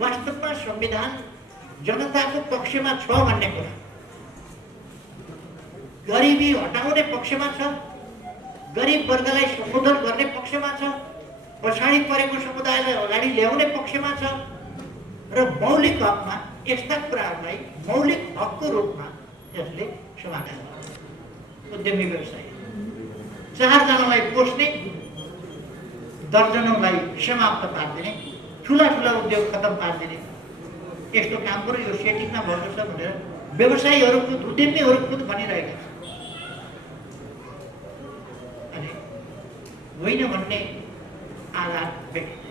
वास्तवमा संविधान जनताको पक्षमा छ भन्ने कुरा, गरिबी हटाउने पक्षमा छ, गरिब वर्गलाई सम्बोधन गर्ने पक्षमा छ, पछाडि परेको समुदायलाई अगाडि ल्याउने पक्षमा छ र मौलिक हकमा यस्ता कुराहरूलाई मौलिक हकको रूपमा यसले समाधान गर्छ। उद्यमी व्यवसाय 4 जनालाई पोस्ने, दर्जनौंलाई समाप्त पारिदिने, ठुला ठुला उद्योग खत्म पारिदिने, यस्तो काम गर्यो। यो सेटिङमा भएको छ भनेर व्यवसायीहरू उद्यमीहरू खुद भनिरहेका छन्। अनि होइन भन्ने आधार व्यक्त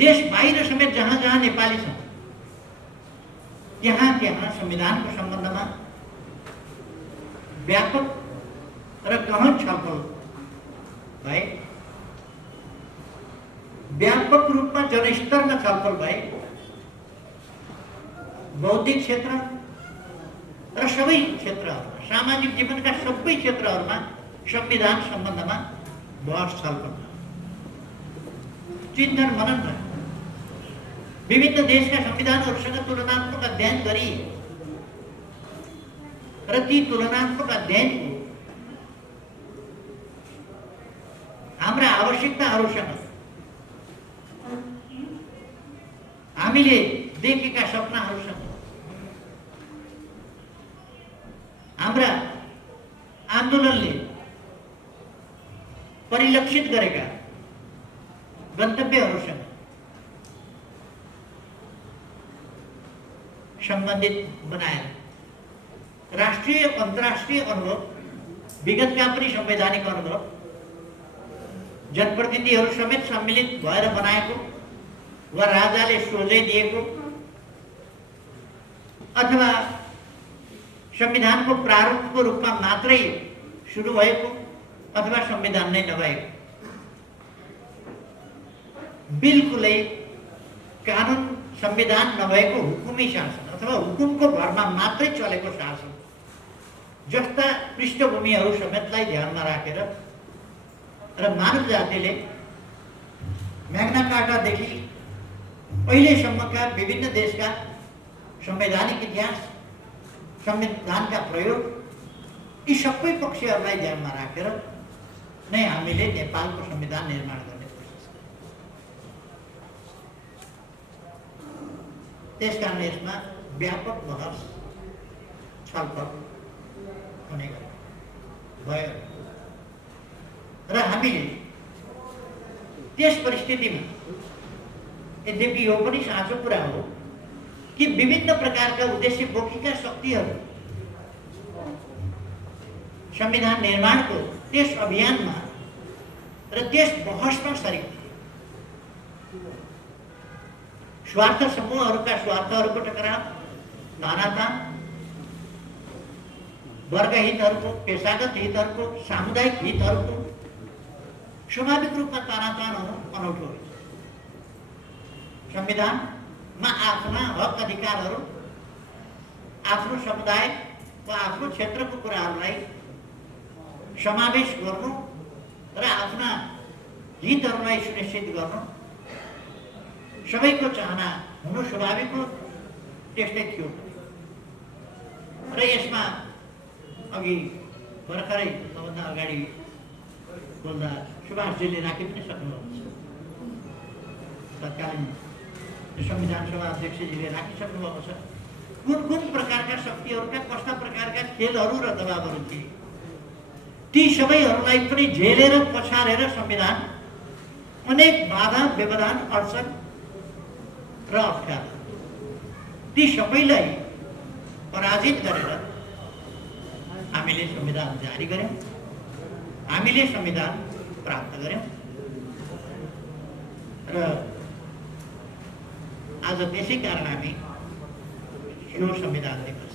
देश बाहिर समेत जहाँ जहाँ नेपाली छन् त्यहाँ त्यहाँ संविधानको सम्बन्धमा व्यापक र गहन छलफल भए, व्यापक रूपमा जनस्तरमा छलफल भए, बौद्धिक क्षेत्र र सबै क्षेत्रहरूमा, सामाजिक जीवनका सबै क्षेत्रहरूमा संविधान सम्बन्धमा बहस छलफल, चिन्तन मनन भयो। विभिन्न देशका संविधानहरूसँग तुलनात्मक अध्ययन गरी र ती तुलनात्मक अध्ययनको हाम्रा आवश्यकताहरूसँग हामीले देखेका सपनाहरूसँग हाम्रा आन्दोलनले परिलक्षित गरेका गन्तव्यहरूसँग सम्बन्धित बनाएर राष्ट्रिय अन्तर्राष्ट्रिय अनुभव, विगतका पनि संवैधानिक अनुभव, जनप्रतिनिधिहरू समेत सम्मिलित भएर बनाएको वा राजाले सोझै दिएको अथवा संविधानको प्रारूपको रूपमा मात्रै सुरु भएको अथवा संविधान नै नभएको, बिल्कुलै कानुन संविधान नभएको हुकुमी शासन अथवा हुकुमको भरमा मात्रै चलेको शासन जस्ता पृष्ठभूमिहरू समेतलाई ध्यानमा राखेर र मानव जातिले म्याग्ना कार्टादेखि अहिलेसम्मका विभिन्न देशका संवैधानिक इतिहास, संविधानका प्रयोग, यी सबै पक्षहरूलाई ध्यानमा राखेर नै हामीले नेपालको संविधान निर्माण गर्ने कोसिस गर्छौँ। त्यसकारण यसमा व्यापक बहस छलफल हुने भयो र हामीले त्यस परिस्थितिमा, यद्यपि यो पनि साँचो कुरा हो कि विभिन्न प्रकारका उद्देश्य बोकेका शक्तिहरू संविधान निर्माणको त्यस अभियानमा र त्यस बहसमा सरिक थिए। स्वार्थ समूहहरूका स्वार्थहरूको टकराव, तानातान, वर्ग हितहरूको, पेशागत हितहरूको, सामुदायिक हितहरूको स्वाभाविक रूपमा तानातान हुनु अनौठो हो। संविधानमा आफ्ना हक अधिकारहरू, आफ्नो समुदाय वा आफ्नो क्षेत्रको कुराहरूलाई समावेश गर्नु र आफ्ना हितहरूलाई सुनिश्चित गर्नु सबैको चाहना हुनु स्वाभाविक हो। त्यस्तै थियो र यसमा अघि भर्खरै सबभन्दा अगाडि बोल्दा सुभाषजीले राखि पनि सक्नुभएको छ, तत्कालीन संविधान सभा अध्यक्षजीले राखिसक्नुभएको छ, कुन कुन प्रकारका शक्तिहरूका कस्ता प्रकारका खेलहरू र दबावहरू थिए। ती सबैहरूलाई पनि झेलेर पछारेर संविधान अनेक बाधा, व्यवधान, अडचन र अप्ठ्यारो, ती सबैलाई पराजित गरेर हामीले संविधान जारी गर्यौं, हामीले संविधान प्राप्त गर्यौं र आज त्यसै कारण हामी यो संविधान दिवस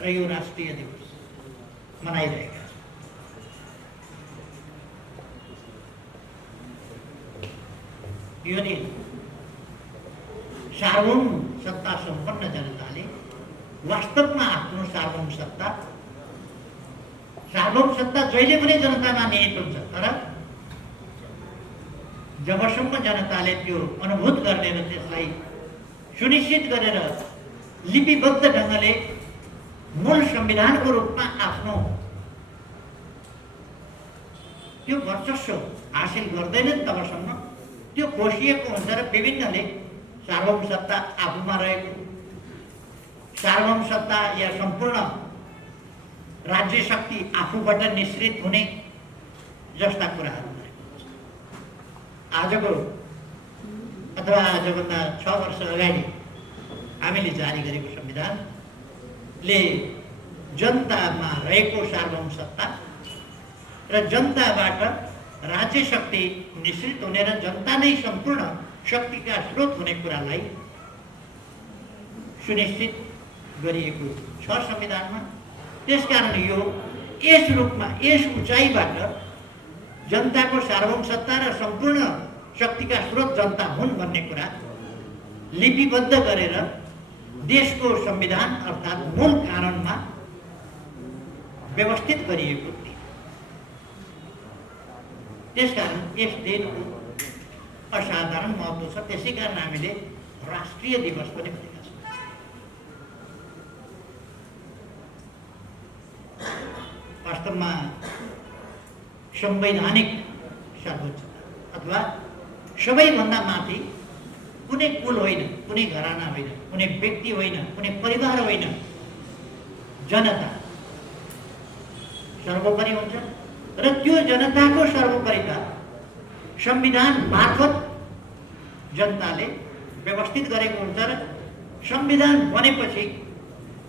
र यो राष्ट्रिय दिवस मनाइरहेका छौँ। यो दिन सार्वभौम सत्ता सम्पन्न जनताले वास्तवमा आफ्नो सार्वभौम सत्ता जहिले पनि जनतामा निहित हुन्छ। तर जबसम्म जनताले त्यो अनुभूत गर्ने र त्यसलाई सुनिश्चित गरेर लिपिबद्ध ढङ्गले मूल संविधानको रूपमा आफ्नो त्यो वर्चस्व हासिल गर्दैनन् तबसम्म त्यो खोसिएको हुन्छ र विभिन्नले सार्वभौम सत्ता आफूमा रहेको, सार्वभौम सत्ता या सम्पूर्ण राज्य शक्ति आफूबाट निश्रित हुने जस्ता कुराहरू आजको अथवा आजभन्दा 6 वर्ष अगाडि हामीले जारी गरेको संविधानले जनतामा रहेको सार्वभौम सत्ता र जनताबाट राज्य शक्ति निश्रित हुने र जनता नै सम्पूर्ण शक्तिका स्रोत हुने कुरालाई सुनिश्चित गरिएको छ संविधानमा। त्यसकारण यो यस रूपमा यस उचाइबाट जनताको सार्वभौम सत्ता र सम्पूर्ण शक्तिका स्रोत जनता हुन् भन्ने कुरा लिपिबद्ध गरेर देशको संविधान अर्थात् मूल कानुनमा व्यवस्थित गरिएको थियो। त्यसकारण यस दिनको असाधारण महत्त्व छ। त्यसै कारण हामीले राष्ट्रिय दिवस पनि भनेका छौँ। वास्तवमा संवैधानिक सर्वोच्चता अथवा सबैभन्दा माथि कुनै कुल होइन, कुनै घराना होइन, कुनै व्यक्ति होइन, कुनै परिवार होइन, जनता सर्वोपरि हुन्छ र त्यो जनताको सर्वोपरिता संविधान मार्फत जनताले व्यवस्थित गरेको हुन्छ र संविधान बनेपछि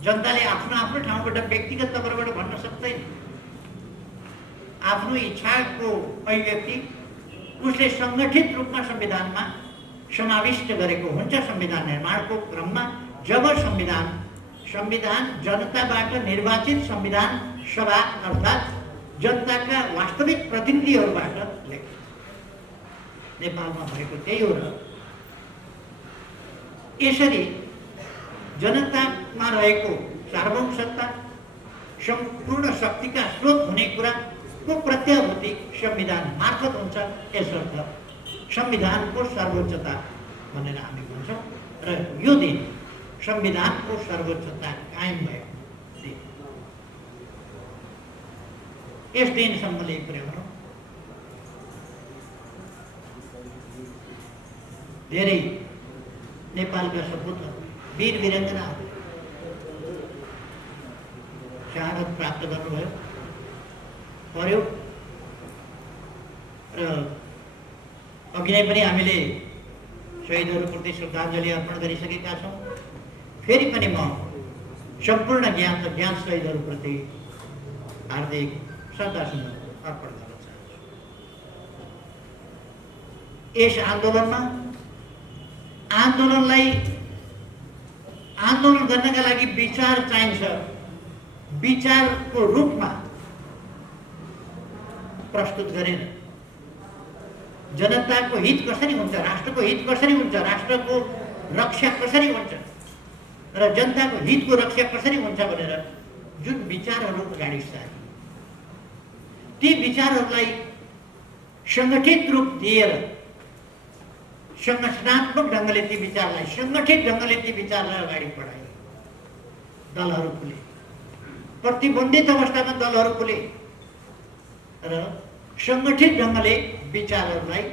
जनताले आफ्नो आफ्नो ठाउँबाट व्यक्तिगत तवरबाट भन्न सक्दैन। आफ्नो इच्छाको अभिव्यक्ति उसले सङ्गठित रूपमा संविधानमा समाविष्ट गरेको हुन्छ। संविधान निर्माणको क्रममा जब संविधान जनताबाट निर्वाचित संविधान सभा अर्थात् जनताका वास्तविक प्रतिनिधिहरूबाट लेखिन्छ। नेपालमा भएको त्यही हो र यसरी जनतामा रहेको सार्वभौम सत्ता सम्पूर्ण शक्तिका स्रोत हुने कुराको प्रत्याभूति संविधान मार्फत हुन्छ। यसर्थ संविधानको सर्वोच्चता भनेर हामी भन्छौँ र यो दिन संविधानको सर्वोच्चता कायम भएको दिन। यस दिनसम्मले पुर्याउनु धेरै नेपालका सपूतहरू वीर वीराङ्गनाहरू शहादत प्राप्त गर्नुभयो पर्यो र अघि नै पनि हामीले शहीदहरूप्रति श्रद्धाञ्जली अर्पण गरिसकेका छौँ। फेरि पनि म सम्पूर्ण ज्ञान शहीदहरूप्रति हार्दिक श्रद्धासुमन अर्पण गर्न चाहन्छु। यस आन्दोलन गर्नका लागि विचार चाहिन्छ। विचारको रूपमा प्रस्तुत गरेर जनताको हित कसरी हुन्छ, राष्ट्रको हित कसरी हुन्छ, राष्ट्रको रक्षा कसरी हुन्छ र जनताको हितको रक्षा कसरी हुन्छ भनेर जुन विचारहरू अगाडि सारे ती विचारहरूलाई सङ्गठित रूप दिएर संगठनात्मक ढङ्गले ती विचारलाई सङ्गठित ढङ्गले ती विचारलाई अगाडि बढाए। दलहरू खुले, प्रतिबन्धित अवस्थामा दलहरू खुले र सङ्गठित ढङ्गले विचारहरूलाई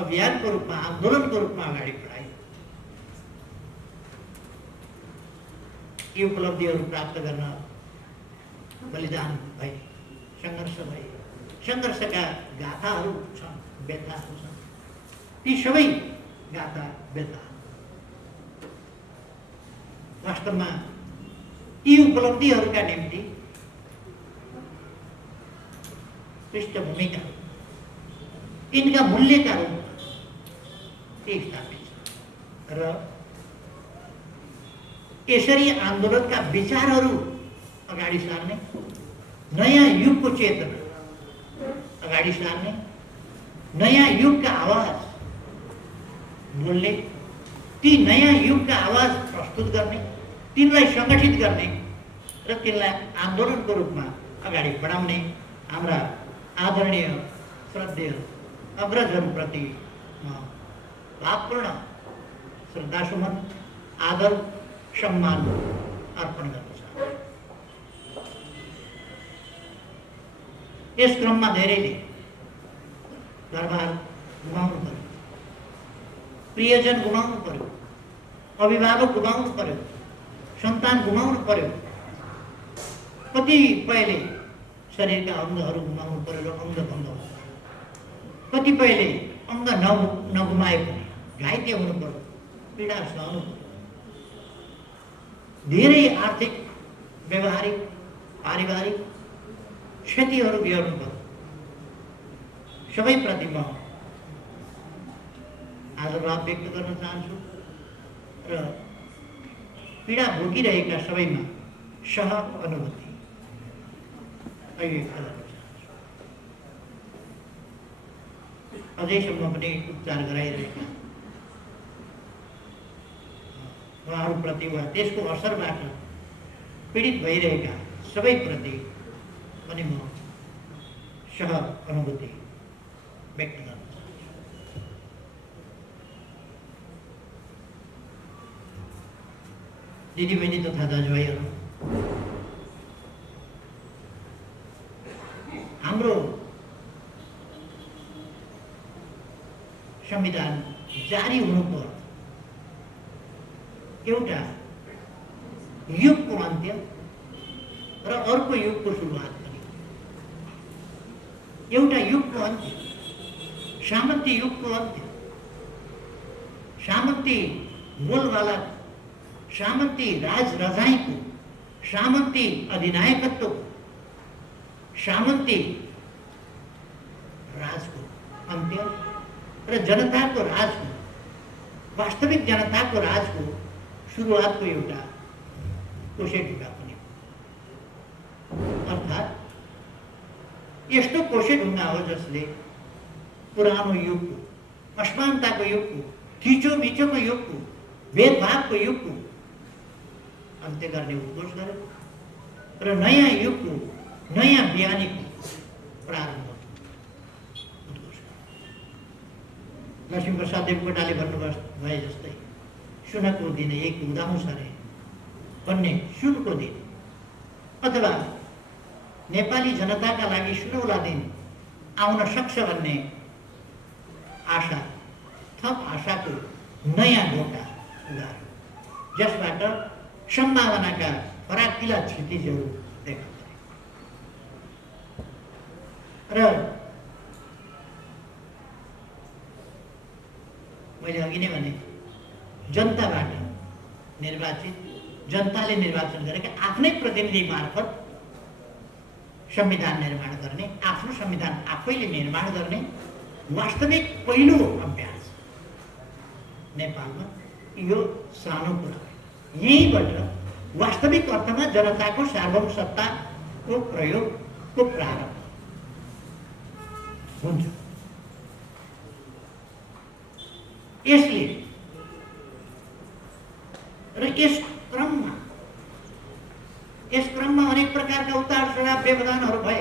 अभियानको रूपमा आन्दोलनको रूपमा अगाडि बढाए। यी उपलब्धिहरू प्राप्त गर्न बलिदान भए, सङ्घर्ष भए, सङ्घर्षका गाथाहरू छन्, व्यथाहरू छन्। ती सबै गाथा व्यथा वास्तवमा यी उपलब्धिहरूका निम्ति पृष्ठभूमिका यिनका मूल्यका रूपमा स्थापित छ र यसरी आन्दोलनका विचारहरू अगाडि सार्ने, नयाँ युगको चेतना अगाडि सार्ने, नयाँ युगका आवाज बोल्ने, ती नयाँ युगका आवाज प्रस्तुत गर्ने, तिनलाई सङ्गठित गर्ने र तिनलाई आन्दोलनको रूपमा अगाडि बढाउने हाम्रा आदरणीय श्रद्धेय अग्रजहरूप्रति म भावपूर्ण श्रद्धासुमन आदर सम्मान अर्पण गर्न चाहन्छु। यस क्रममा धेरैले घरबार गुमाउनु पर्यो, प्रियजन गुमाउनु पर्यो, अभिभावक गुमाउनु पर्यो, सन्तान गुमाउनु पर्यो, कतिपयले शरीरका अङ्गहरू गुमाउनु पर्यो र अङ्गभङ्ग, कतिपयले अङ्ग नगुमाए पनि घाइते हुनु पर्यो, पीडा सहनु पर्यो, धेरै आर्थिक व्यवहारिक पारिवारिक क्षतिहरू बिहोर्नु पर्यो। सबैप्रति म आदरभाव व्यक्त गर्न चाहन्छु र पीडा भोगिरहेका सबैमा सह अनुभूति अभिव्यक्त गर्न चाहन्छु। अझैसम्म पनि उपचार गराइरहेका उहाँहरूप्रति वा त्यसको असरबाट पीडित भइरहेका सबैप्रति पनि म सह अनुभूति व्यक्त गर्न चाहन्छु। दिदीबहिनी तथा दाजुभाइहरू, हाम्रो संविधान जारी हुनुको एउटा युगको अन्त्य र अर्को युगको सुरुवात पनि, एउटा युगको अन्त्य, सामन्ती युगको अन्त्य, सामन्ती बोलवाला, सामन्ती राज रजाइको, सामन्ती अधिनायकत्वको, सामन्ती राजको अन्त्य र जनताको राजको, वास्तविक जनताको राजको सुरुवातको एउटा कोसेढुङ्गा पनि, अर्थात् यस्तो कोसेढुङ्गा हो जसले पुरानो युगको, असमानताको युगको, थिचोमिचोको युगको, भेदभावको युगको अन्त्य गर्ने उद्घोष गर्यो र नयाँ युगको, नयाँ बिहानीको प्रारम्भ उद्घोष गर्यो। नरसिंहप्रसाद देवकोटाले भन्नुभए जस्तै सुनको दिन एक उदाउँछ रे भन्ने सुनको दिन, अथवा नेपाली जनताका लागि सुनौला दिन आउन सक्छ भन्ने आशा, थप आशाको नयाँ ढोका उगार्यो, जसबाट सम्भावनाका फराकिला क्षितिजहरू देखिन्छ। र मैले अघि नै भने, जनताबाट निर्वाचित, जनताले निर्वाचन गरेका आफ्नै प्रतिनिधि मार्फत संविधान निर्माण गर्ने, आफ्नो संविधान आफैले निर्माण गर्ने वास्तविक पहिलो अभ्यास नेपालमा यो सानो कुरा हो। यहीँबाट वास्तविक अर्थमा जनताको सार्वभौम सत्ताको प्रयोगको प्रारम्भ हुन्छ। यसले र यस क्रममा अनेक प्रकारका उतार चढाव व्यवधानहरू भए।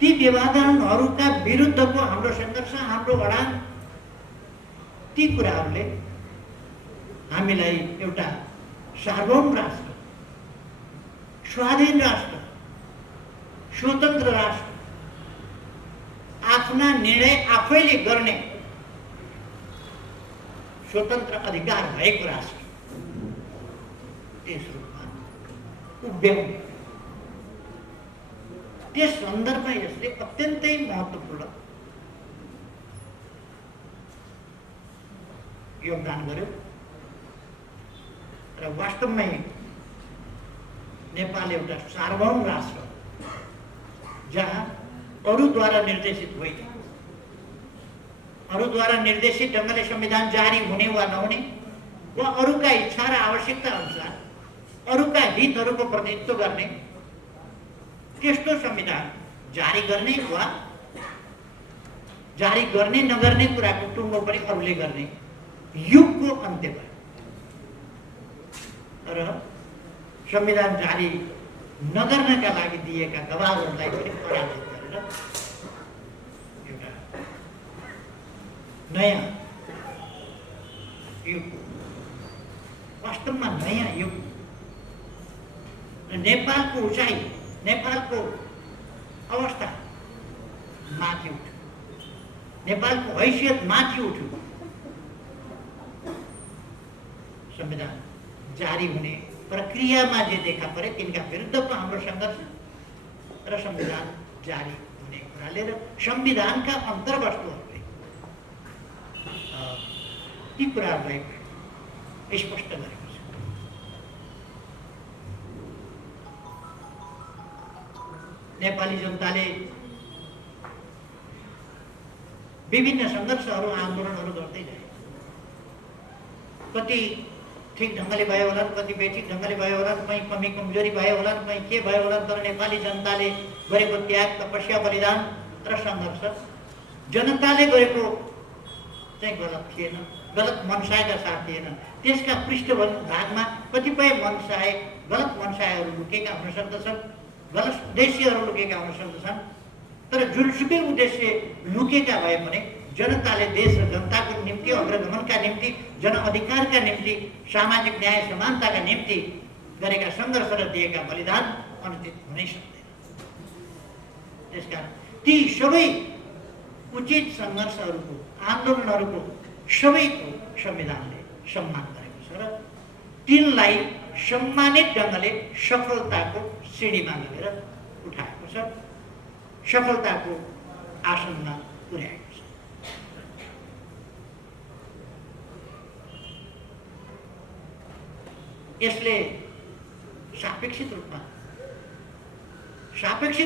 ती व्यवधानहरूका विरुद्धको हाम्रो सङ्घर्ष, हाम्रो अडान, ती कुराहरूले हामीलाई एउटा सार्वभौम राष्ट्र, स्वाधीन राष्ट्र, स्वतन्त्र राष्ट्र, आफ्ना निर्णय आफैले गर्ने स्वतन्त्र अधिकार भएको राष्ट्र त्यस रूपमा उभ्याउने, त्यस सन्दर्भमा यसले अत्यन्तै महत्त्वपूर्ण योगदान गर्यो र वास्तवमै नेपाल एउटा सार्वभौम राष्ट्र, जहाँ अरूद्वारा निर्देशित होइन, अरूद्वारा निर्देशित ढङ्गले संविधान जारी हुने वा नहुने वा अरूका इच्छा र आवश्यकता अनुसार अरूका हितहरूको प्रतिनिधित्व गर्ने त्यस्तो संविधान जारी गर्ने वा जारी गर्ने नगर्ने कुराको टुङ्गो पनि अरूले गर्ने युगको अन्त्य भयो। र संविधान जारी नगर्नका लागि दिएका दबावहरूलाई पनि पराजित गरेर एउटा नयाँ युग, वास्तवमा नयाँ युग र नेपालको उचाइ, नेपालको अवस्था माथि उठ्यो, नेपालको हैसियत माथि उठ्यो। संविधान जारी हुने प्रक्रियामा जे देखा परे तिनका विरुद्धको हाम्रो सङ्घर्ष र संविधान जारी हुने कुराले र संविधानका अन्तर्वस्तुहरूले ती कुराहरूलाई स्पष्ट गरेको छ। नेपाली जनताले विभिन्न सङ्घर्षहरू, आन्दोलनहरू गर्दै गए। कति ठिक ढङ्गले भयो होला, कति बेठिक ढङ्गले भयो होला, कहीँ कमी कमजोरी भयो होला, कहीँ के भयो होला, तर नेपाली जनताले गरेको त्याग, तपस्या, बलिदान र सङ्घर्ष जनताले गरेको चाहिँ गलत थिएन, गलत मनसायका साथ थिएन। त्यसका पृष्ठभागमा कतिपय मनसाय, गलत मनसायहरू लुकेका हुन सक्दछन्, गलत उद्देश्यहरू लुकेका हुन सक्दछन्। तर जुनसुकै उद्देश्य लुकेका भए पनि जनताले देश र जनताको निम्ति, अग्रगमनका निम्ति, जनअधिकारका निम्ति, सामाजिक न्याय समानताका निम्ति गरेका सङ्घर्ष र दिएका बलिदान अनुचित हुनै सक्दैन। त्यसकारण ती सबै उचित सङ्घर्षहरूको, आन्दोलनहरूको सबैको संविधानले सम्मान गरेको छ र तिनलाई सम्मानित ढङ्गले सफलताको सिँढीमा लगेर उठाएको छ, सफलताको आसनमा पुर्याएको छ। यसले सापेक्षित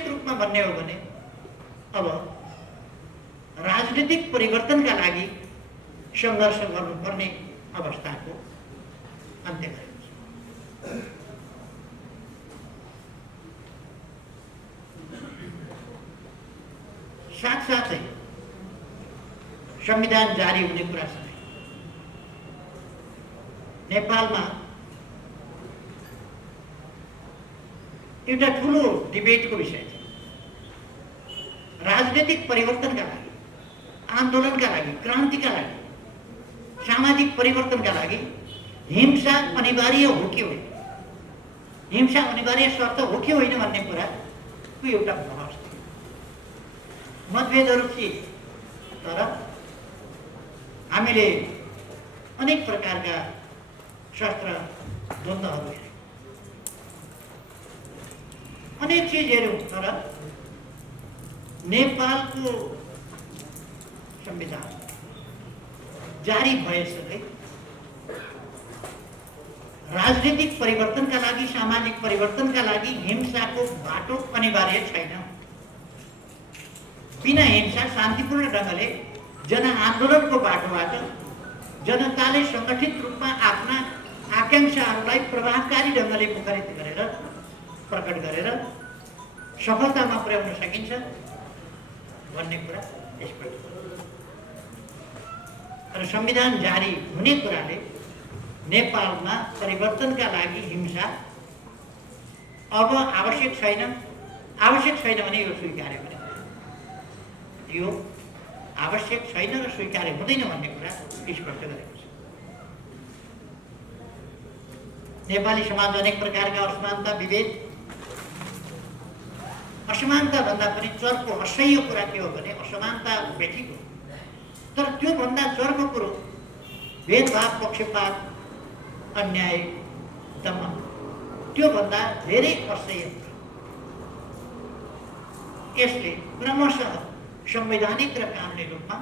रूपमा भन्ने हो भने अब राजनीतिक परिवर्तनका लागि सङ्घर्ष गर्नुपर्ने अवस्थाको अन्त्य गरेको छ। साथसाथै संविधान जारी हुने कुरासँगै नेपालमा एउटा ठुलो डिबेटको विषय छ। राजनीतिक परिवर्तनका लागि, आन्दोलनका लागि, क्रान्तिका लागि, सामाजिक परिवर्तनका लागि हिंसा अनिवार्य हो कि होइन, हिंसा अनिवार्य शर्त हो कि होइन भन्ने कुराको एउटा बहस थियो, मतभेदहरू थिए। तर हामीले अनेक प्रकारका शस्त्र द्वन्द्वहरू हेऱ्यौँ, अनेक चिज हेऱ्यौँ। तर नेपालको संविधान जारी भएसँगै राजनीतिक परिवर्तनका लागि, सामाजिक परिवर्तनका लागि हिंसाको बाटो अनिवार्य छैन। बिना हिंसा शान्तिपूर्ण ढङ्गले जनआन्दोलनको बाटोबाट जनताले सङ्गठित रूपमा आफ्ना आकाङ्क्षाहरूलाई प्रभावकारी ढङ्गले मुखरित गरेर, प्रकट गरेर सफलतामा पुर्याउन सकिन्छ भन्ने कुरा स्पष्ट छ। र संविधान जारी हुने कुराले नेपालमा परिवर्तनका लागि हिंसा अब आवश्यक छैन, आवश्यक छैन भने यो स्वीकार्य पनि, यो आवश्यक छैन र स्वीकार्य हुँदैन भन्ने कुरा स्पष्ट गरेको छ। नेपाली समाज अनेक प्रकारका असमानता, विभेद, असमानता भन्दा पनि चर्को असह्य कुरा के हो भने असमानता बेठिक हो। तर त्योभन्दा चर्को कुरो भेदभाव, पक्षपात, अन्याय, दमन, त्योभन्दा धेरै असह्य। यसले क्रमशः संवैधानिक र कानुनी रूपमा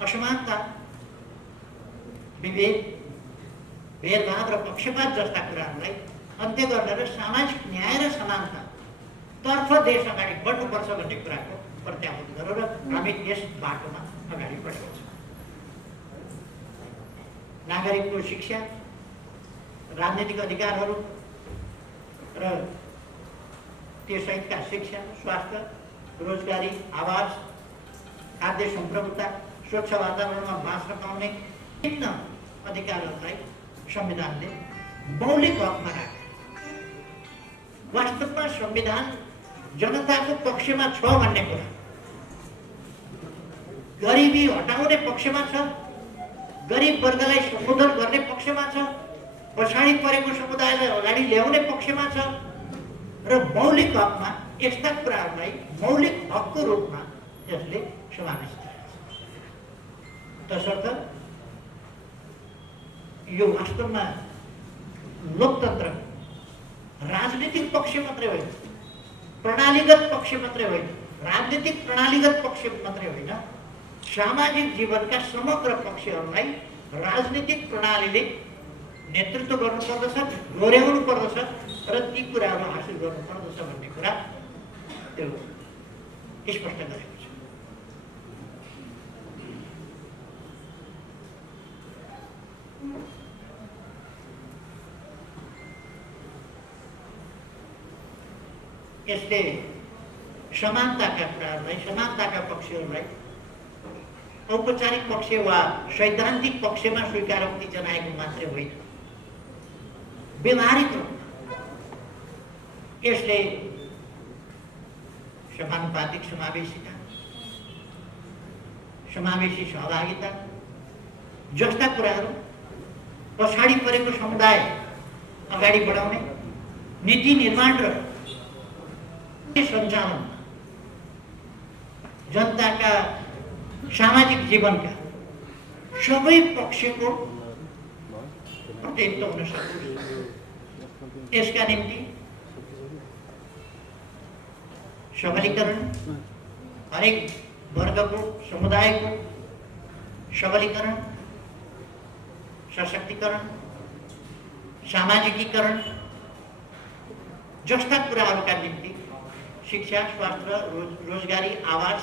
असमानता, विभेद, भेदभाव र पक्षपात जस्ता कुराहरूलाई अन्त्य गर्न र सामाजिक न्याय र समानता तर्फ देश अगाडि बढ्नुपर्छ भन्ने कुराको प्रत्याहृत गरेर हामी यस बाटोमा अगाडि बढेका छौँ। नागरिकको शिक्षा, राजनीतिक अधिकारहरू र त्यससहितका शिक्षा, स्वास्थ्य, रोजगारी, आवास, खाद्य सम्प्रभुता, स्वच्छ वातावरणमा बाँच्न पाउने विभिन्न अधिकारहरूलाई संविधानले मौलिक हकमा राखे। वास्तवमा संविधान जनताको पक्षमा छ भन्ने कुरा, गरिबी हटाउने पक्षमा छ, गरिब वर्गलाई सम्बोधन गर्ने पक्षमा छ, पछाडि परेको समुदायलाई अगाडि ल्याउने पक्षमा छ र मौलिक हकमा यस्ता कुराहरूलाई मौलिक हकको रूपमा यसले समावेश गरेको छ। तसर्थ यो वास्तवमा लोकतन्त्र राजनीतिक पक्ष मात्रै होइन, प्रणालीगत पक्ष मात्रै होइन, राजनीतिक प्रणालीगत पक्ष मात्रै होइन, सामाजिक जीवनका समग्र पक्षहरूलाई राजनीतिक प्रणालीले नेतृत्व गर्नुपर्दछ, डोर्याउनु पर्दछ र ती कुराहरू हासिल गर्नुपर्दछ भन्ने कुरा त्यो स्पष्ट गरेको छ। यसले समानताका कुराहरूलाई, समानताका पक्षहरूलाई औपचारिक पक्ष वा सैद्धान्तिक पक्षमा स्वीकारोक्ति जनाएको मात्रै होइन, व्यवहारिक रूपमा यसले समानुपातिक समावेशिता, समावेशी सहभागिता जस्ता कुराहरू पछाडि परेको समुदाय अगाडि बढाउने नीति निर्माण र सञ्चालन, जनताका सामाजिक जीवनका सबै पक्षको प्रतिनिधित्व हुन सकोस्, यसका निम्ति सबलीकरण, हरेक वर्गको समुदायको सबलीकरण, सशक्तिकरण, सामाजिकीकरण जस्ता कुराहरूका निम्ति शिक्षा, स्वास्थ्य, रोजगारी, आवास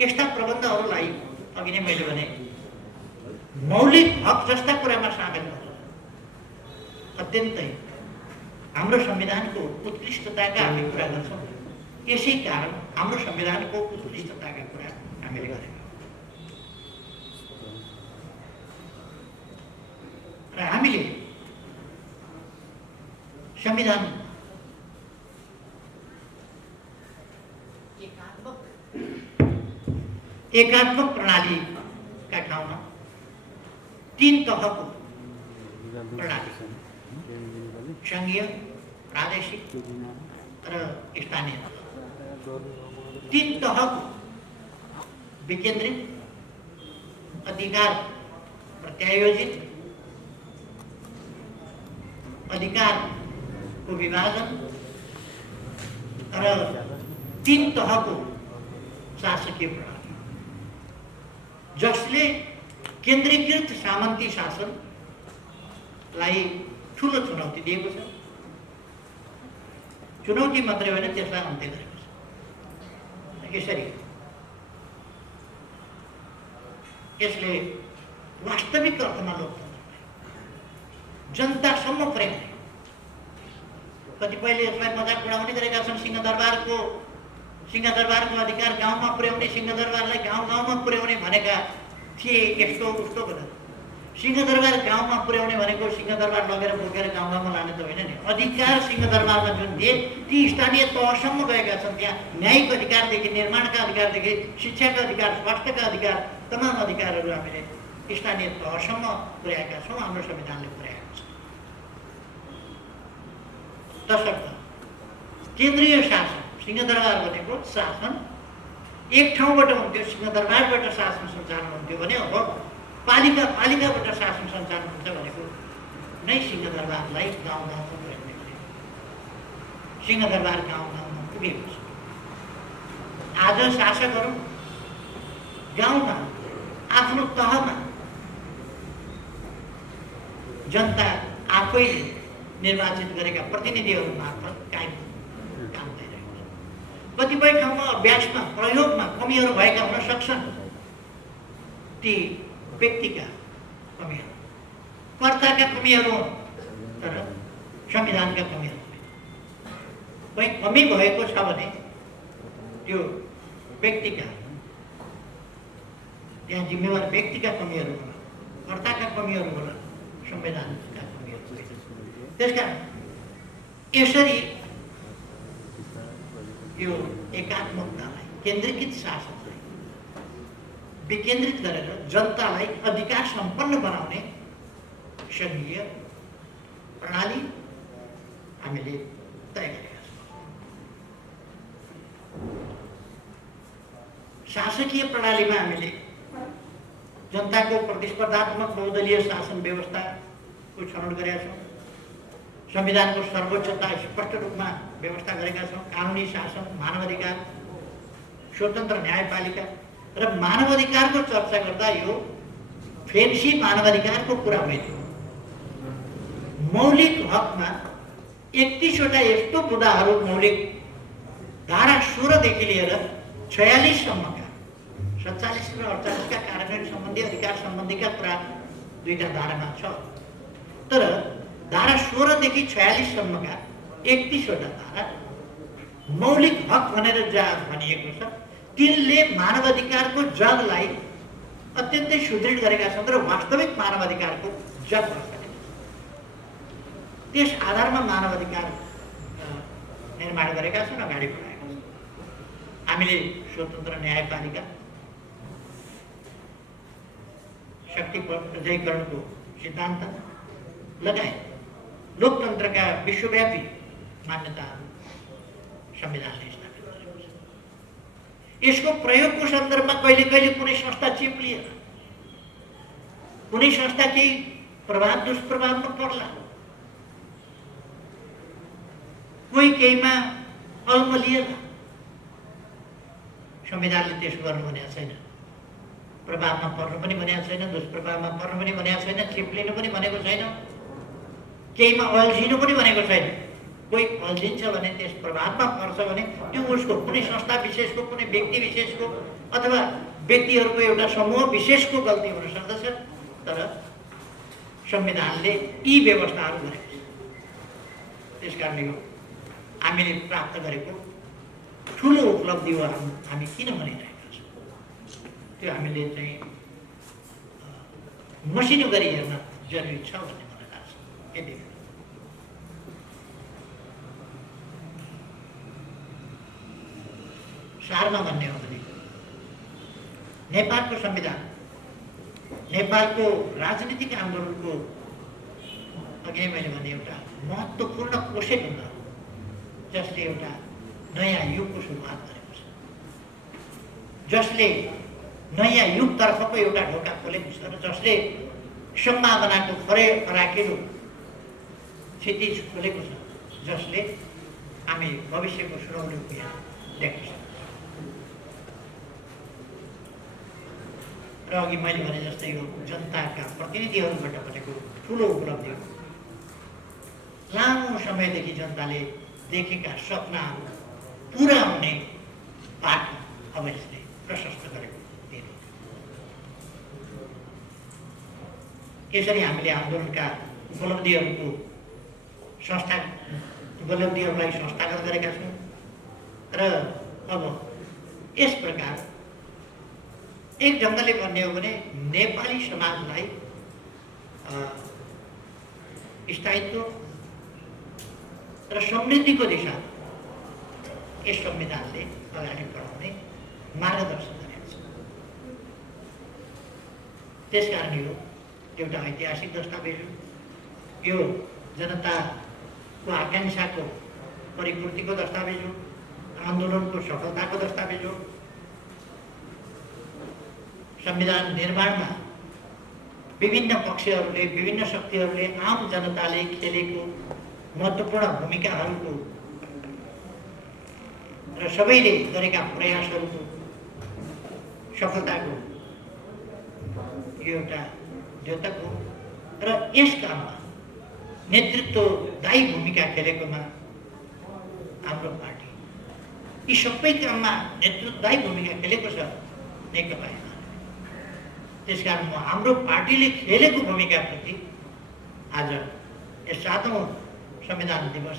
यस्ता प्रबन्धहरूलाई अघि नै मैले भने मौलिक हक जस्ता कुरामा सामेल गर्छ। अत्यन्तै हाम्रो संविधानको उत्कृष्टताका हामी कुरा गर्छौँ, यसै कारण हाम्रो संविधानको उत्कृष्टताका कुरा हामीले गरेका र हामीले संविधान एकात्मक प्रणालीका ठाउँमा तीन तहको प्रणाली, संघीय, प्रादेशिक र स्थानीय, तीन तहको विकेन्द्रित, अधिकार प्रत्यायोजित, अधिकारको विभाजन र तीन तहको शासकीय प्रणाली जसले केन्द्रीकृत सामन्ती शासनलाई ठुलो चुनौती दिएको छ। चुनौती मात्रै होइन, त्यसलाई अन्त्य गरेको छ। यसरी यसले वास्तविक अर्थमा लोकतन्त्रलाई जनतासम्म पुर्याउने, कतिपयले यसलाई मजाक उडाउने गरेका छन्, सिंहदरबारको अधिकार गाउँमा पुर्याउने, सिंहदरबारलाई गाउँ गाउँमा पुर्याउने भनेका थिए, यस्तो उस्तो भनेर। सिंहदरबार गाउँमा पुर्याउने भनेको सिंहदरबार लगेर बोकेर गाउँ गाउँमा लाने त होइन नि। अधिकार सिंहदरबारमा जुन थिए ती स्थानीय तहसम्म गएका छन्। त्यहाँ न्यायिक अधिकारदेखि, निर्माणका अधिकारदेखि, शिक्षाका अधिकार, स्वास्थ्यका अधिकार, तमाम अधिकारहरू हामीले स्थानीय तहसम्म पुर्याएका छौँ, हाम्रो संविधानले पुर्याएको छ। तसर्थ केन्द्रीय शासन, सिंहदरबार भनेको शासन एक ठाउँबाट हुन्थ्यो, सिंहदरबारबाट शासन सञ्चालन हुन्थ्यो भने अब पालिकाबाट शासन सञ्चालन हुन्छ भनेको नै सिंहदरबारलाई गाउँ गाउँमा पुर्याउने गरेको, सिंहदरबार गाउँ गाउँमा पुगेको छ। आज शासकहरू गाउँमा आफ्नो तहमा जनता आफैले निर्वाचित गरेका प्रतिनिधिहरू मार्फत कायम काम भइरहेको छ। कतिपय ठाउँमा अभ्यासमा, प्रयोगमा कमीहरू भएका हुन सक्छन्, ती व्यक्तिका कमीहरू, कर्ताका कमीहरू, तर संविधानका कमीहरू। कहीँ कमी भएको छ भने त्यो व्यक्तिका, त्यहाँ जिम्मेवार व्यक्तिका कमीहरू होला, कर्ताका कमीहरू होला, संविधानका कमीहरू। त्यसकारण यसरी यो एकात्मकतालाई, केन्द्रीकृत शासनलाई विकेन्द्रित गरेर जनतालाई अधिकार सम्पन्न बनाउने सङ्घीय प्रणाली हामीले तय गरेका छौँ। शासकीय प्रणालीमा हामीले जनताको प्रतिस्पर्धात्मक बहुदलीय शासन व्यवस्थाको छनौट गरेका छौँ। संविधानको सर्वोच्चता स्पष्ट रूपमा व्यवस्था गरेका छौँ। कानुनी शासन, मानवाधिकार, स्वतन्त्र न्यायपालिका र मानवाधिकारको चर्चा गर्दा यो फेन्सी मानवाधिकारको कुरा होइन। मौलिक हकमा 31वटा यस्तो बुदाहरू मौलिक धारा 16 देखि लिएर 46 सम्मका 47 र 48 का कार्यान्वयन सम्बन्धी अधिकार सम्बन्धीका कुरा दुईटा धारामा छ। तर धारा 16 देखि 46 सम्मका 31वटा धारा मौलिक हक भनेर जहाँ भनिएको छ, तिनले मानवाधिकारको जगलाई अत्यन्तै सुदृढ गरेका छन् र वास्तविक मानवाधिकारको जग बस्छ। त्यस आधारमा मानवाधिकार निर्माण गरेका छन्, अगाडि बढाएका छन्। हामीले स्वतन्त्र न्यायपालिका, शक्ति प्रजयीकरणको सिद्धान्त लगायत लोकतन्त्रका विश्वव्यापी मान्यताहरू संविधानले स्थापित गरेको छ। यसको प्रयोगको सन्दर्भमा कहिले कहिले कुनै संस्था चिप्लिएर कुनै संस्था केही प्रभाव दुष्प्रभावमा पर्ला, कोही केहीमा अल्मलिएला। संविधानले त्यसो गर्नु भनेको छैन। प्रभावमा पर्नु पनि भनेको छैन, दुष्प्रभावमा पर्नु पनि भनेको छैन, चिप्लिनु पनि भनेको छैन, केहीमा अल्झिनु पनि भनेको छैन। कोही अल्झिन्छ भने, त्यस प्रभावमा पर्छ भने त्यो उसको कुनै संस्था विशेषको, कुनै व्यक्ति विशेषको अथवा व्यक्तिहरूको एउटा समूह विशेषको गल्ती हुन सक्दछ। तर संविधानले यी व्यवस्थाहरू गरेको छ। त्यसकारणले यो हामीले प्राप्त गरेको ठुलो उपलब्धि हो। हामी किन भनिरहेका छौँ त्यो हामीले चाहिँ मसिनो गरी हेर्न जरुरी छ भन्ने मलाई लाग्छ। यति सारमा भन्ने हो भने नेपालको संविधान नेपालको राजनीतिक आन्दोलनको अघि मैले भने एउटा महत्त्वपूर्ण कोसेट हुन्छ, जसले एउटा नयाँ युगको सुरुवात गरेको छ, जसले नयाँ युगतर्फको एउटा ढोका खोलेको छ र जसले सम्भावनाको फराकिलो क्षितिज खोलेको छ, जसले हामी भविष्यको सुनौलो यहाँ देख्न सक्छौँ। र अघि मैले भने जस्तै यो जनताका प्रतिनिधिहरूबाट बनेको ठुलो उपलब्धि हो। लामो समयदेखि जनताले देखेका सपनाहरू पुरा हुने बाटो अब यसले प्रशस्त गरेको दिन हो। यसरी हामीले आन्दोलनका उपलब्धिहरूलाई संस्थागत गरेका छौँ र अब यस प्रकार एक ढङ्गले भन्ने हो भने नेपाली समाजलाई स्थायित्व र समृद्धिको दिशा यस संविधानले अगाडि बढाउने मार्गदर्शन गरेको छ। त्यसकारण यो एउटा ऐतिहासिक दस्तावेज हो। यो जनताको आकांक्षाको परिपूर्तिको दस्तावेज हो, आन्दोलनको सफलताको दस्तावेज हो। संविधान निर्माणमा विभिन्न पक्षहरूले, विभिन्न शक्तिहरूले, आम जनताले खेलेको महत्त्वपूर्ण भूमिकाहरूको र सबैले गरेका प्रयासहरूको सफलताको यो एउटा द्योतक हो। र यस काममा नेतृत्वदायी भूमिका खेलेकोमा हाम्रो पार्टी यी सबै काममा नेतृत्वदायी भूमिका खेलेको छ नेकपा एमाले। त्यसकारण म हाम्रो पार्टीले खेलेको भूमिकाप्रति आज यस 7औं संविधान दिवस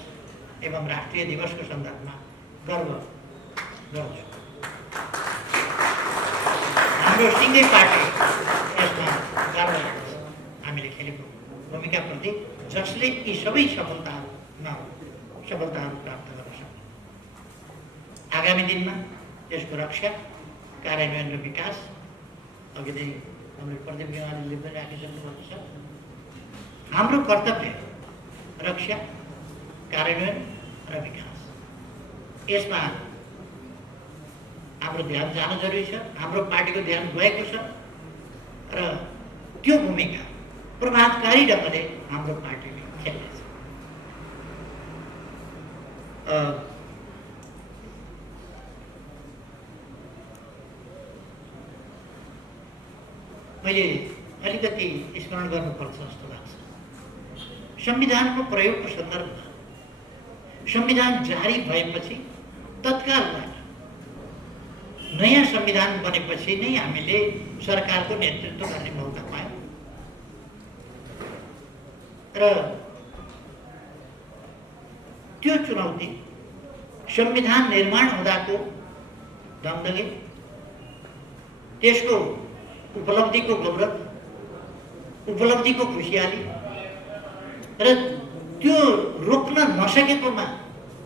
एवं राष्ट्रिय दिवसको सन्दर्भमा गर्व गर्छु। हाम्रो सिङ्गै पार्टी यसमा गर्व गर्छ हामीले खेलेको भूमिकाप्रति, जसले यी सबै सफलताहरू प्राप्त गर्न सक्छ। आगामी दिनमा त्यसको रक्षा, कार्यान्वयन र विकास अघिदेखि हाम्रो प्रदीप गेवालीले पनि राखिसक्नु भएको छ। हाम्रो कर्तव्य रक्षा, कार्यान्वयन र विकास, यसमा हाम्रो ध्यान जान जरुरी छ। हाम्रो पार्टीको ध्यान गएको छ र त्यो भूमिका प्रभावकारी ढङ्गले हाम्रो पार्टीले खेल्नेछ। मैले अलिकति स्मरण गर्नुपर्छ जस्तो लाग्छ। संविधानको प्रयोगको सन्दर्भमा संविधान जारी भएपछि तत्कालमा नयाँ संविधान बनेपछि नै हामीले सरकारको नेतृत्व गर्ने मौका पायौँ र त्यो चुनौती संविधान निर्माण हुँदाको दगदगे, त्यसको उपलब्धिको गौरव, उपलब्धिको खुसियाली र त्यो रोक्न नसकेकोमा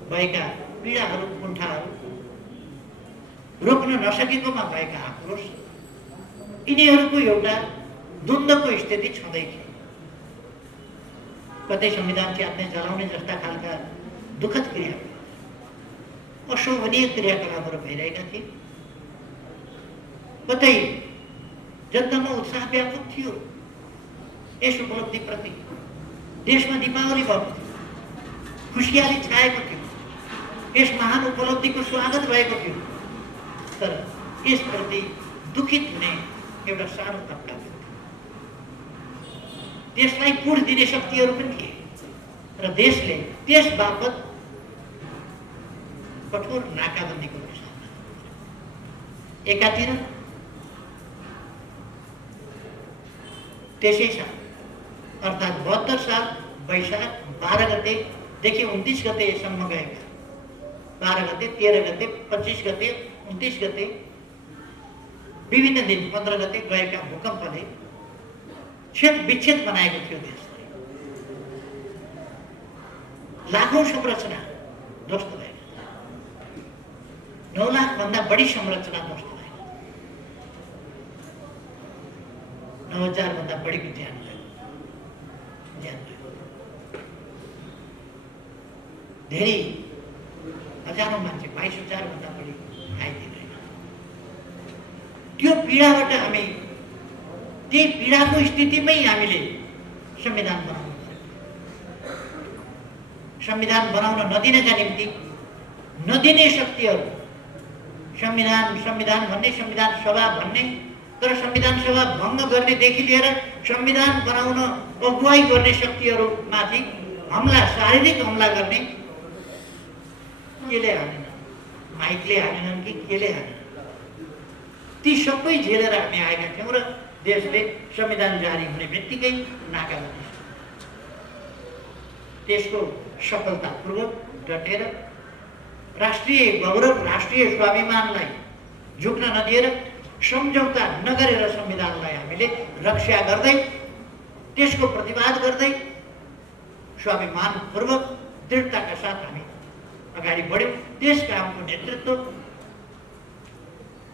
भएका पीडाहरू, कुण्ठाहरू, रोक्न नसकेकोमा भएका आक्रोश, यिनीहरूको एउटा द्वन्द्वको स्थिति छँदै थियो। कतै संविधान च्यात्ने जलाउने जस्ता खालका दुःखद क्रिया, अशोभनीय क्रियाकलापहरू भइरहेका थिए। कतै जनतामा उत्साह व्यापक थियो यस उपलब्धिप्रति। देशमा दीपावली भएको थियो, खुसियाली छाएको थियो, यस महान उपलब्धिको स्वागत भएको थियो। तर यसप्रति दुखित हुने एउटा सानो तबका थियो। देशलाई पुड दिने शक्तिहरू पनि थिए र देशले त्यस बापत कठोर नाकाबन्दीको सामना। एकातिर त्यसै साल अर्थात् 72 साल वैशाख 12 गतेदेखि 29 गतेसम्म गएका, 12 गते, 13 गते, 25 गते, 29 गते, विभिन्न दिन 15 गते गएका भूकम्पले क्षेत्र विच्छेद बनाएको थियो देशलाई। लाखौं संरचना ध्वस्त भएका, 9 लाख भन्दा बढी संरचना ध्वस्त भएका, 9,000 भन्दा बढीको ज्यान गयो। धेरै हजारौं मान्छे, 22,000 भन्दा बढी आइदिए। त्यो पीडाबाट हामी, त्यही पीडाको स्थितिमै हामीले संविधान बनाउनु पर्यो। संविधान बनाउन नदिनका निम्ति नदिने शक्तिहरू, संविधान संविधान भन्ने, संविधान सभा भन्ने, तर संविधान सभा भङ्ग गर्नेदेखि लिएर संविधान बनाउन अगुवाई गर्ने शक्तिहरूमाथि हमला, शारीरिक हमला गर्ने, केले हानेन, माइकले हानेनन् कि केले हानेन, ती सबै झेलेर हामी आएका थियौँ र देशले संविधान जारी हुने बित्तिकै नाकाबन्दी, त्यसको सफलतापूर्वक डटेर राष्ट्रिय गौरव, राष्ट्रिय स्वाभिमानलाई झुक्न नदिएर, सम्झौता नगरेर संविधानलाई हामीले रक्षा गर्दै, त्यसको प्रतिवाद गर्दै स्वाभिमानपूर्वक दृढताका साथ हामी अगाडि बढ्यौँ। त्यस कामको नेतृत्व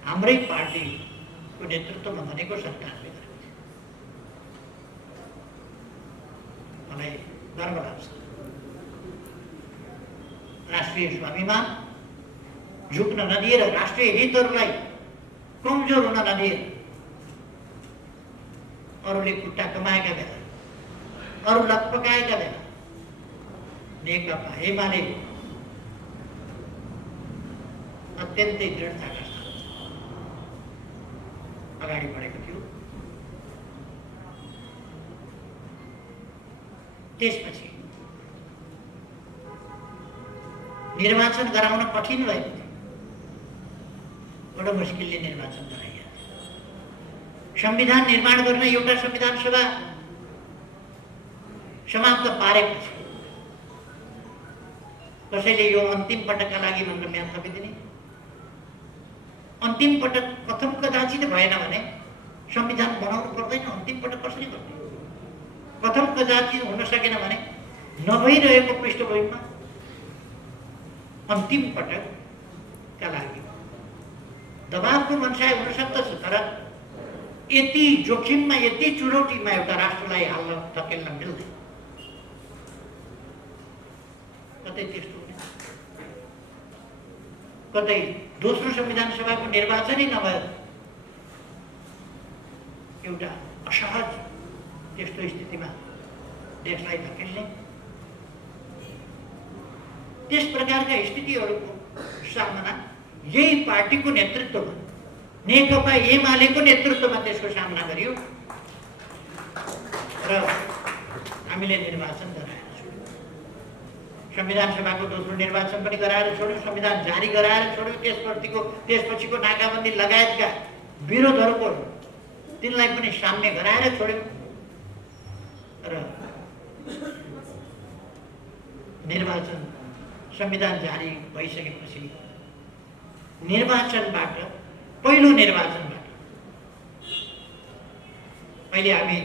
हाम्रै पार्टीको नेतृत्वमा बनेको सरकारले गरेको थियो। मलाई गर्व लाग्छ। राष्ट्रिय स्वाभिमान झुक्न नदिएर, राष्ट्रिय हितहरूलाई कमजोर हुन नदिएर, अरूले खुट्टा कमाएका बेला, अरू लकपकाएका बेला नेकपा एमाले अत्यन्तै दृढताका साथ अगाडि बढेको थियो। त्यसपछि निर्वाचन गराउन कठिन भएको थियो। बडो मुस्किलले निर्वाचन गराइयो। संविधान निर्माण गर्न एउटा संविधान सभा समाप्त पारेपछि कसैले यो अन्तिम पटकका लागि भनेर म्याद थपिदिने, अन्तिम पटक प्रथम कदाचित भएन भने संविधान बनाउनु पर्दैन। अन्तिम पटक कसरी गर्ने? प्रथम कदाचित हुन सकेन भने नभइरहेको पृष्ठभूमिमा अन्तिम पटक लागि दबावको मनसाय हुन सक्दछ, तर यति जोखिममा, यति चुनौतीमा एउटा राष्ट्रलाई हाल्न धकेल्न मिल्दैन। कतै त्यस्तो हुने, कतै दोस्रो संविधान सभाको निर्वाचनै नभएर एउटा असहज त्यस्तो स्थितिमा देशलाई धकेल्ने, त्यस प्रकारका स्थितिहरूको सामना यही पार्टीको नेतृत्वमा, नेकपा एमालेको नेतृत्वमा त्यसको सामना गरियो र हामीले निर्वाचन गराएर छोड्यौँ। संविधान सभाको दोस्रो निर्वाचन पनि गराएर छोड्यौँ, संविधान जारी गराएर छोड्यौँ। त्यसपछिको नाकाबन्दी लगायतका विरोधहरूको तिनलाई पनि साम्य गराएर छोड्यौँ र निर्वाचन, संविधान जारी भइसकेपछि निर्वाचनबाट, पहिलो निर्वाचनबाट, अहिले हामी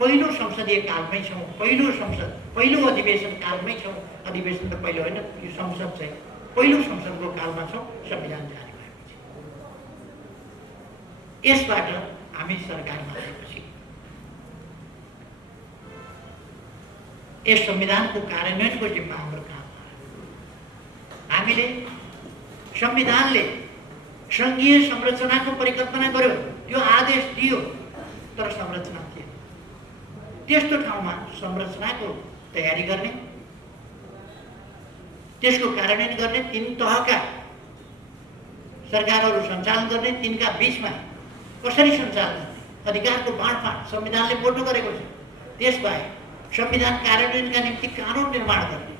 पहिलो संसदीय कालमै छौँ, पहिलो अधिवेशन कालमै छौँ। अधिवेशन त पहिलो होइन, यो संसद चाहिँ पहिलो संसदको कालमा छौँ संविधान जारी भएपछि। यसबाट हामी सरकारमा आएपछि यस संविधानको कार्यान्वयनको जिम्मा हाम्रो काम। हामीले संविधानले सङ्घीय संरचनाको परिकल्पना गर्यो, त्यो आदेश दियो, तर संरचना थिएन। त्यस्तो ठाउँमा संरचनाको तयारी गर्ने, त्यसको कार्यान्वयन गर्ने, तीन तहका सरकारहरू सञ्चालन गर्ने, तिनका बीचमा कसरी सञ्चालन गर्ने, अधिकारको बाँडफाँड संविधानले बोटो गरेको छ। त्यसबाहेक संविधान कार्यान्वयनका निम्ति कानुन निर्माण गर्ने,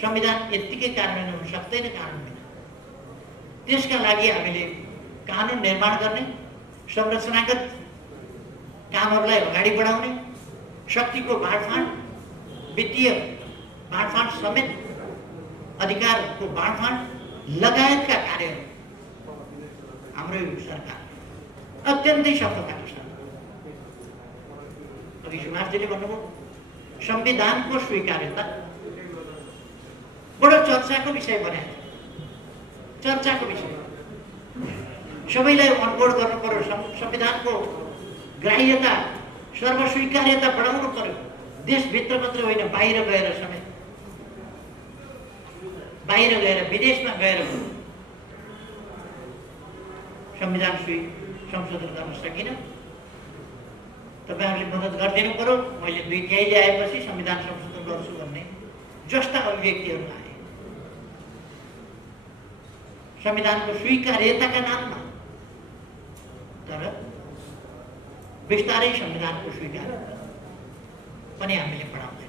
संविधान यत्तिकै कार्यान्वयन हुन सक्दैन कानुन बिना। त्यसका लागि हामीले कानुन निर्माण गर्ने, संरचनागत कामहरूलाई अगाडि बढाउने, शक्तिको बाँडफाँड, वित्तीय बाँडफाँड समेत, अधिकारको बाँडफाँड लगायतका कार्यहरू हाम्रो सरकार अत्यन्तै सफलताको साथ। अघि सुभाषजीले भन्नुभयो संविधानको स्वीकार्यता बडो चर्चाको विषय बनाएको, चर्चाको विषय। सबैलाई अनबोर्ड गर्नु पर्यो, संविधानको ग्राह्यता, सर्वस्वीकार्यता बढाउनु पर्यो। देशभित्र मात्र होइन, बाहिर गएर समेत, बाहिर गएर, विदेशमा गएर संविधान संशोधन गर्न सकिन। तपाईहरुले मद्दत गरिदिनु पर्यो। मैले 2/3 ल्याएपछि संविधान संशोधन गर्छु भन्ने जस्ता अभिव्यक्तिहरू आए संविधानको स्वीकार्यताका नाममा। तर बिस्तारै संविधानको स्वीकार पनि हामीले बढाउँदै